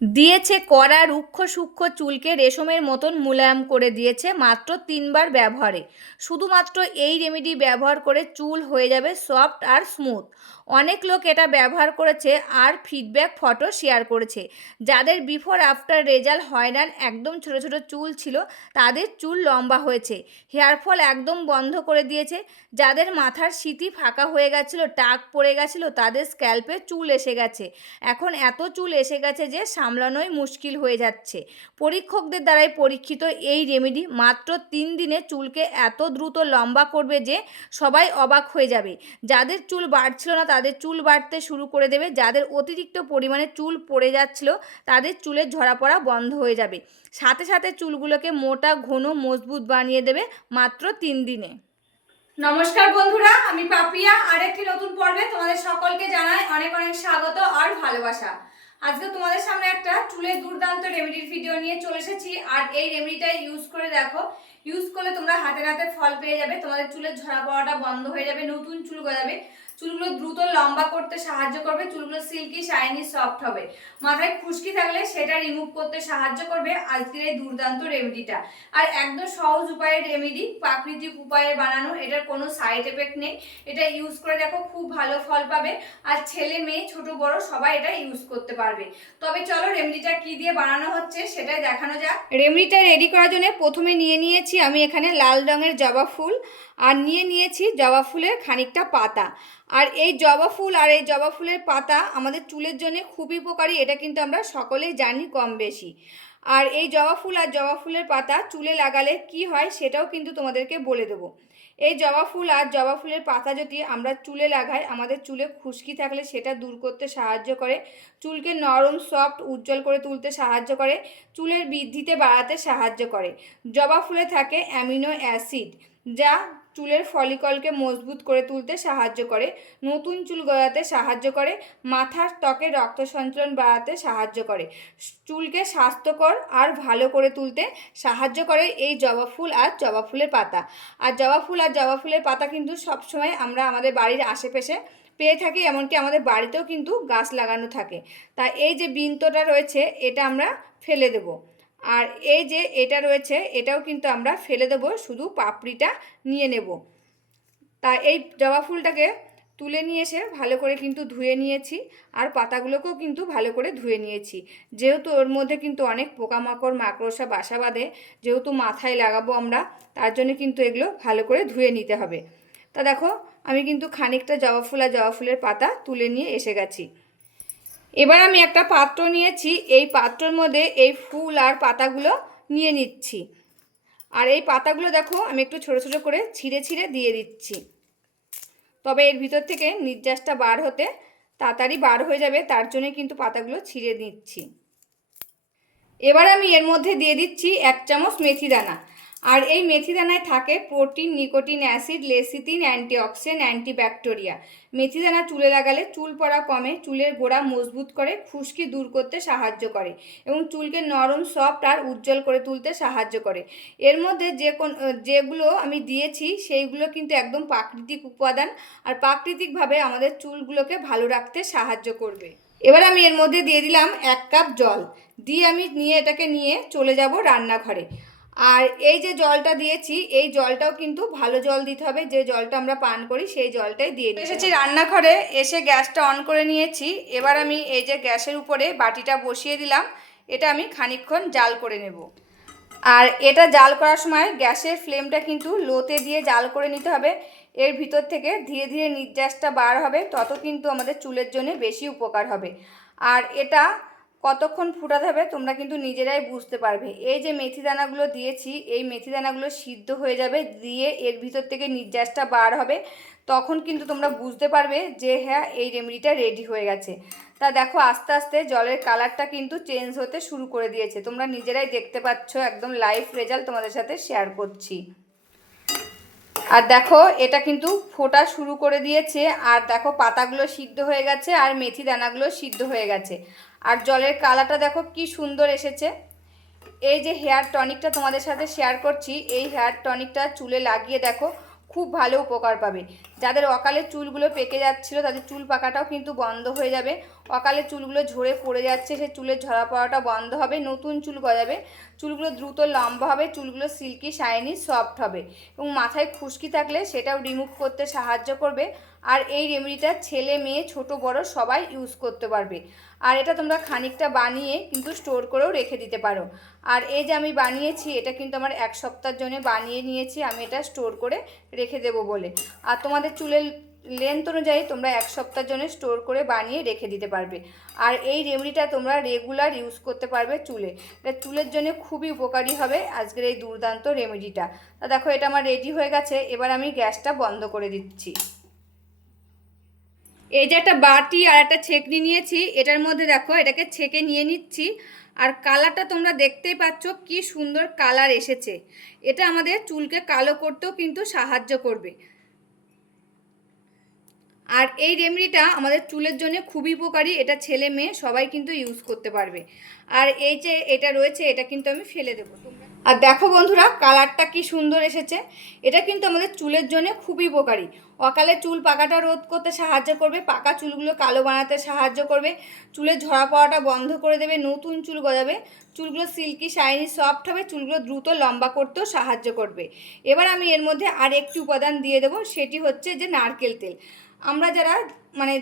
দিয়েছে কড়া রুক্ষ সূক্ষ্ম চুলকে রেশমের মতন মোলায়েম করে দিয়েছে মাত্র 3বার ব্যবহারে। শুধুমাত্র এই রেমেডি ব্যবহার করে চুল হয়ে যাবে সফট আর স্মুথ। অনেক লোক এটা ব্যবহার করেছে আর ফিডব্যাক ফটো শেয়ার করেছে। যাদের বিফোর আফটার রেজাল্ট হয়রান, একদম ছোট ছোট চুল ছিল, তাদের চুল লম্বা হয়েছে, হেয়ার ফল একদম বন্ধ করে দিয়েছে। যাদের মাথার সিঁথি ফাঁকা হয়ে গেছিলো, টাক পড়ে গেছিলো, তাদের স্ক্যাল্পে চুল এসে গেছে। এখন এত চুল এসে গেছে যে সামলানোই মুশকিল হয়ে যাচ্ছে। পরীক্ষকদের দ্বারাই পরীক্ষিত এই রেমেডি মাত্র 3 দিনে চুলকে এত দ্রুত লম্বা করবে যে সবাই অবাক হয়ে যাবে। যাদের চুল বাড়ছিল না তাদের চুল বাড়তে শুরু করে দেবে। যাদের অতিরিক্ত পরিমাণে চুল পড়ে যাচ্ছিল তাদের চুলের ঝরা পড়া বন্ধ হয়ে যাবে। সাথে সাথে চুলগুলোকে মোটা ঘন মজবুত বানিয়ে দেবে মাত্র 3 দিনে। নমস্কার বন্ধুরা, আমি পাপিয়া। আরেকটি নতুন পর্বে তোমাদের সকলকে জানাই অনেক অনেক স্বাগত আর ভালোবাসা। আজকে তোমাদের সামনে একটা চুলের দুর্দান্ত রেমেডির ভিডিও নিয়ে চলে এসেছি। আর এই রেমেডিটা ইউজ করে দেখো, ইউজ করলে তোমরা হাতে হাতে ফল পেয়ে যাবে। তোমাদের চুলের ঝরা পড়াটা বন্ধ হয়ে যাবে, নতুন চুল গজাবে, চুলগুলো দ্রুত লম্বা করতে সাহায্য করবে, চুলগুলো সিল্কি শাইনি সফট হবে। মাথায় খুশকি থাকলে সেটা রিমুভ করতে সাহায্য করবে আজকের এই দুর্দান্ত রেমেডিটা। আর একদম সহজ উপায়ের রেমেডি, প্রাকৃতিক উপায়ে বানানো, এটার কোনো সাইড এফেক্ট নেই। এটা ইউজ করে দেখো, খুব ভালো ফল পাবে। আর ছেলে মেয়ে ছোট বড় সবাই এটা ইউজ করতে পারবে। তবে চলো রেমেডিটা কি দিয়ে বানানো হচ্ছে সেটাই দেখানো যাক। রেমেডিটা রেডি করার জন্য প্রথমে নিয়ে নিয়েছি আমি এখানে লাল রঙের জবা ফুল, আর নিয়ে নিয়েছি জবা ফুলের খানিকটা পাতা। আর এই জবা ফুল আর এই জবা ফুলের পাতা আমাদের চুলের জন্য খুবই উপকারী, এটা কিন্তু আমরা সকলেই জানি কম বেশি। আর এই জবা ফুল আর জবা ফুলের পাতা চুলে লাগালে কি হয় সেটাও কিন্তু তোমাদেরকে বলে দেবো। এই জবা ফুল আর জবা ফুলের পাতা যদি আমরা চুলে লাগাই, আমাদের চুলে খুশকি থাকলে সেটা দূর করতে সাহায্য করে, চুলকে নরম সফট উজ্জ্বল করে তুলতে সাহায্য করে, চুলের বৃদ্ধিতে বাড়াতে সাহায্য করে। জবা ফুলে থাকে অ্যামিনো অ্যাসিড, যা চুলের ফলিকলকে মজবুত করে তুলতে সাহায্য করে, নতুন চুল গজাতে সাহায্য করে, মাথার ত্বকে রক্ত সঞ্চালন বাড়াতে সাহায্য করে, চুলকে স্বাস্থ্যকর আর ভালো করে তুলতে সাহায্য করে এই জবা ফুল আর জবা ফুলের পাতা। আর জবা ফুল আর জবা ফুলের পাতা কিন্তু সবসময় আমরা আমাদের বাড়ির আশেপাশে পেয়ে থাকি, এমনকি আমাদের বাড়িতেও কিন্তু গাছ লাগানো থাকে। তাই এই যে বৃন্তটা রয়েছে এটা আমরা ফেলে দেব, আর এই যে এটা রয়েছে এটাও কিন্তু আমরা ফেলে দেব, শুধু পাপড়িটা নিয়ে নেব। তা এই জবা ফুলটাকে তুলে নিয়ে এসে ভালো করে কিন্তু ধুয়ে নিয়েছি, আর পাতাগুলোকেও কিন্তু ভালো করে ধুয়ে নিয়েছি। যেহেতু ওর মধ্যে কিন্তু অনেক পোকামাকড় মাকড়সা বাসা বাঁধে, যেহেতু মাথায় লাগাবো আমরা, তার জন্য কিন্তু এগুলো ভালো করে ধুয়ে নিতে হবে। তা দেখো আমি কিন্তু খানিকটা জবা ফুল আর জবা ফুলের পাতা তুলে নিয়ে এসে গেছি। এবার আমি একটা পাত্র নিয়েছি, এই পাত্রের মধ্যে এই ফুল আর পাতাগুলো নিয়ে নিচ্ছি। আর এই পাতাগুলো দেখো আমি একটু ছোট ছোট করে ছিঁড়ে ছিঁড়ে দিয়ে দিচ্ছি, তবে এর ভিতর থেকে নির্যাসটা বার হতে তাড়াতাড়ি বার হয়ে যাবে, তার জন্য কিন্তু পাতাগুলো ছিঁড়ে নিচ্ছি। এবার আমি এর মধ্যে দিয়ে দিচ্ছি 1 চামচ মেথি দানা। আর এই মেথি দানায় থাকে protein, nicotine, acid, lecithin, antioxidant, antibacteria. মেথি দানা চুলে লাগালে চুল পড়া কমে, চুলের গোড়া মজবুত করে, খুশকি দূর করতে সাহায্য করে এবং চুলকে নরম সফট আর উজ্জ্বল করে তুলতে সাহায্য করে। এর মধ্যে যেগুলো আমি দিয়েছি সেইগুলো কিন্তু একদম প্রাকৃতিক উপাদান, আর প্রাকৃতিকভাবে আমাদের চুলগুলোকে ভালো রাখতে সাহায্য করবে। এবার আমি এর মধ্যে দিয়ে দিলাম 1 কাপ জল, দিয়ে আমি এটাকে নিয়ে চলে যাব রান্নাঘরে। আর এই যে জলটা দিয়েছি এই জলটাও কিন্তু ভালো জল দিতে হবে, যে জলটা আমরা পান করি সেই জলটাই দিয়ে দিতে হবে। এসেছি রান্নাঘরে, এসে গ্যাসটা অন করে নিয়েছি। এবার আমি এই যে গ্যাসের উপরে বাটিটা বসিয়ে দিলাম, এটা আমি খানিকক্ষণ জাল করে নেব। আর এটা জাল করার সময় গ্যাসের ফ্লেমটা কিন্তু লোতে দিয়ে জাল করে নিতে হবে। এর ভিতর থেকে ধীরে ধীরে নির্যাসটা বার হবে, তত কিন্তু আমাদের চুলের জন্য বেশি উপকার হবে। আর এটা কতক্ষণ ফুটাতে হবে তোমরা কিন্তু নিজেরাই বুঝতে পারবে। এই যে মেথি দানাগুলো দিয়েছি, এই মেথি দানাগুলো সিদ্ধ হয়ে যাবে, দিয়ে এর ভিতর থেকে নির্যাসটা বার হবে, তখন কিন্তু তোমরা বুঝতে পারবে যে হ্যাঁ এই রেমেডিটা রেডি হয়ে গেছে। তা দেখো আস্তে আস্তে জলের কালারটা কিন্তু চেঞ্জ হতে শুরু করে দিয়েছে, তোমরা নিজেরাই দেখতে পাচ্ছ, একদম লাইভ রেজাল্ট তোমাদের সাথে শেয়ার করছি। আর দেখো এটা কিন্তু ফোটা শুরু করে দিয়েছে, আর দেখো পাতাগুলো সিদ্ধ হয়ে গেছে আর মেথি দানাগুলো সিদ্ধ হয়ে গেছে, আর জলের কালারটা দেখো কি সুন্দর এসেছে। এই যে হেয়ার টনিকটা তোমাদের সাথে শেয়ার করছি, এই হেয়ার টনিকটা চুলে লাগিয়ে দেখো খুব ভালো উপকার পাবে। যাদের অকালে চুলগুলো পেকে যাচ্ছিলো তাদের চুল পাকাটাও কিন্তু বন্ধ হয়ে যাবে। অকালে চুলগুলো ঝরে পড়ে যাচ্ছে, সেই চুলের ঝরা পড়াটা বন্ধ হবে, নতুন চুল গজাবে, চুলগুলো দ্রুত লম্বা হবে, চুলগুলো সিল্কি শাইনি সফট হবে এবং মাথায় খুশকি থাকলে সেটাও রিমুভ করতে সাহায্য করবে। আর এই রেমেডিটা ছেলে মেয়ে ছোট বড় সবাই ইউজ করতে পারবে। আর এটা তোমরা খানিকটা বানিয়ে কিন্তু স্টোর করেও রেখে দিতে পারো। আর এই যে আমি বানিয়েছি এটা কিন্তু আমার 1 সপ্তাহের জন্য বানিয়ে নিয়েছি, আমি এটা স্টোর করে রেখে দেবো বলে। আর তোমাদের চুলের লেন্থ অনুযায়ী তোমরা 1 সপ্তাহের জন্য স্টোর করে বানিয়ে রেখে দিতে পারবে। আর এই রেমেডিটা তোমরা রেগুলার ইউজ করতে পারবে চুলে, এটা চুলের জন্য খুবই উপকারী হবে আজকের এই দুর্দান্ত রেমেডিটা। তা দেখো এটা আমার রেডি হয়ে গেছে, এবার আমি গ্যাসটা বন্ধ করে দিচ্ছি। এই যে একটা বাটি আর একটা ছেঁকনি নিয়েছি, এটার মধ্যে দেখো এটাকে ছেঁকে নিয়ে নিচ্ছি। আর কালারটা তোমরা দেখতেই পাচ্ছ কি সুন্দর কালার এসেছে। এটা আমাদের চুলকে কালো করতেও কিন্তু সাহায্য করবে। আর এই রেমেডিটা আমাদের চুলের জন্য খুবই উপকারী, এটা ছেলে মেয়ে সবাই কিন্তু ইউজ করতে পারবে। আর এই যে এটা রয়েছে এটা কিন্তু আমি ফেলে দেবো। আর দেখো বন্ধুরা কালারটা কি সুন্দর এসেছে। এটা কিন্তু আমাদের চুলের জন্য খুবই উপকারী। অকালে চুল পাকাটা রোধ করতে সাহায্য করবে, পাকা চুলগুলো কালো বানাতে সাহায্য করবে, চুলের ঝরা পড়াটা বন্ধ করে দেবে, নতুন চুল গজাবে, চুলগুলো সিল্কি শাইনি সফট হবে, চুলগুলো দ্রুত লম্বা করতেও সাহায্য করবে। এবার আমি এর মধ্যে আর একটি উপাদান দিয়ে দেবো, সেটি হচ্ছে যে নারকেল তেল। আমরা যারা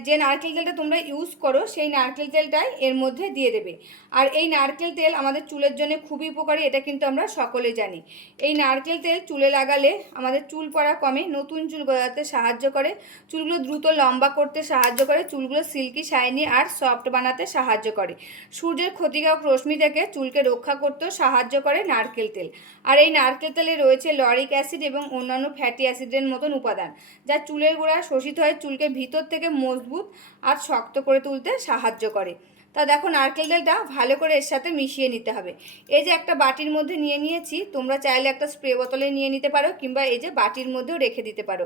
যে নারকেল তেলটা তোমরা ইউজ করো সেই নারকেল তেলটাই এর মধ্যে দিয়ে দেবে। আর এই নারকেল তেল আমাদের চুলের জন্য খুবই উপকারী, এটা কিন্তু আমরা সকলে জানি। এই নারকেল তেল চুলে লাগালে আমাদের চুল পড়া কমে, নতুন চুল গজাতে সাহায্য করে, চুলগুলো দ্রুত লম্বা করতে সাহায্য করে, চুলগুলো সিল্কি শাইনি আর সফট বানাতে সাহায্য করে, সূর্যের ক্ষতিকারক রশ্মি থেকে চুলকে রক্ষা করতেও সাহায্য করে নারকেল তেল। আর এই নারকেল তেলে রয়েছে লরিক অ্যাসিড এবং অন্যান্য ফ্যাটি অ্যাসিডের মতন উপাদান, যা চুলের গোড়া শোষিত হয়ে চুলকে ভিতর থেকে মজবুত আর শক্ত করে তুলতে সাহায্য করে। তা দেখো নারকেল তেলটা ভালো করে এর সাথে মিশিয়ে নিতে হবে। এই যে একটা বাটির মধ্যে নিয়ে নিয়েছি, তোমরা চাইলে একটা স্প্রে বোতলে নিয়ে নিতে পারো কিংবা এই যে বাটির মধ্যেও রেখে দিতে পারো।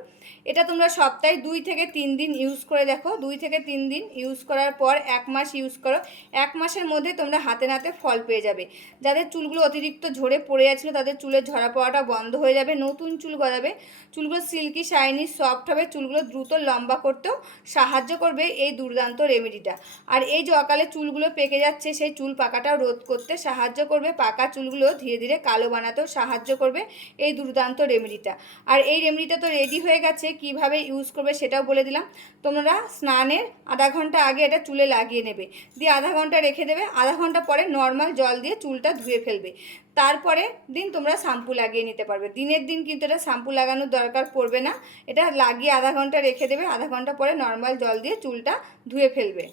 এটা তোমরা সপ্তাহে 2 থেকে 3 দিন ইউজ করে দেখো, 2 থেকে 3 দিন ইউজ করার পর 1 মাস ইউজ করো, 1 মাসের মধ্যে তোমরা হাতে নাতে ফল পেয়ে যাবে। যাদের চুলগুলো অতিরিক্ত ঝরে পড়ে যাচ্ছিলো তাদের চুলের ঝরা পড়াটা বন্ধ হয়ে যাবে, নতুন চুল গজাবে, চুলগুলো সিল্কি শাইনি সফট হবে, চুলগুলো দ্রুত লম্বা করতেও সাহায্য করবে এই দুর্দান্ত রেমেডিটা। আর এই যে অকালে চুলগুলো পেকে যাচ্ছে সেই চুল পাকাটাও রোধ করতে সাহায্য করবে, পাকা চুলগুলো ধীরে ধীরে কালো বানাতেও সাহায্য করবে এই দুর্দান্ত রেমেডিটা। আর এই রেমেডিটা তো রেডি হয়ে গেছে, কিভাবে ইউজ করবে সেটাও বলে দিলাম। তোমরা স্নানের আধা ঘন্টা আগে এটা চুলে লাগিয়ে নেবে, দিয়ে আধা ঘন্টা রেখে দেবে, আধা ঘন্টা পরে নর্মাল জল দিয়ে চুলটা ধুয়ে ফেলবে। তারপরে দিন তোমরা শ্যাম্পু লাগিয়ে নিতে পারবে। দিনের দিন কিন্তু এটা শ্যাম্পু লাগানোর দরকার পড়বে না, এটা লাগিয়ে আধা ঘন্টা রেখে দেবে, আধা ঘন্টা পরে নর্মাল জল দিয়ে চুলটা ধুয়ে ফেলবে।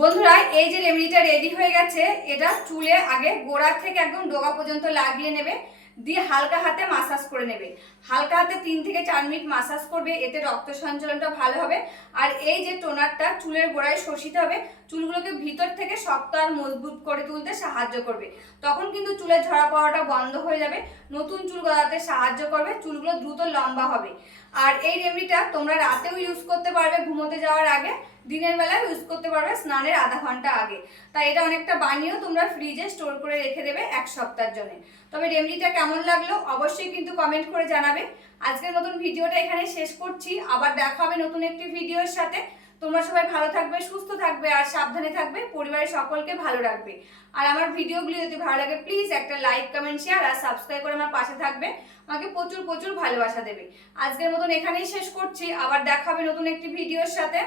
বন্ধুরা এই যে রেমেডিটা রেডি হয়ে গেছে, এটা চুলে আগে গোড়া থেকে একদম ডগা পর্যন্ত লাগিয়ে নেবে, দিয়ে হালকা হাতে মাসাজ করে নেবে। হালকা হাতে 3 থেকে 4 মিনিট মাসাজ করবে, এতে রক্ত সঞ্চালনটা ভালো হবে। আর এই যে টোনারটা চুলের গোড়ায় শোষিত হবে, চুলগুলোকে ভিতর থেকে শক্ত আর মজবুত করে তুলতে সাহায্য করবে। তখন কিন্তু চুলের ঝরা পড়াটা বন্ধ হয়ে যাবে, নতুন চুল গজাতে সাহায্য করবে, চুলগুলো দ্রুত লম্বা হবে। আর এই রেমেডিটা তোমরা রাতেও ইউজ করতে পারবে ঘুমোতে যাওয়ার আগে, দিনের বেলায় ইউজ করতে পারবে স্নানের আধা ঘন্টা আগে। তাই এটা অনেকটা বানিয়েও তোমরা ফ্রিজে স্টোর করে রেখে দেবে 1 সপ্তাহের জন্য। তবে রেমেডিটা কেমন লাগলো অবশ্যই কিন্তু কমেন্ট করে জানাবে। আজকের মতন ভিডিওটা এখানে শেষ করছি, আবার দেখা হবে নতুন একটি ভিডিওর সাথে। তোমরা সবাই ভালো থাকবে, সুস্থ থাকবে আর সাবধানে থাকবে, পরিবারের সকলকে ভালো রাখবে। আর আমার ভিডিওগুলি যদি ভালো লাগে প্লিজ একটা লাইক কমেন্ট শেয়ার আর সাবস্ক্রাইব করে আমার পাশে থাকবে, আমাকে প্রচুর প্রচুর ভালোবাসা দেবে। আজকের মতন এখানেই শেষ করছি, আবার দেখা হবে নতুন একটি ভিডিওর সাথে।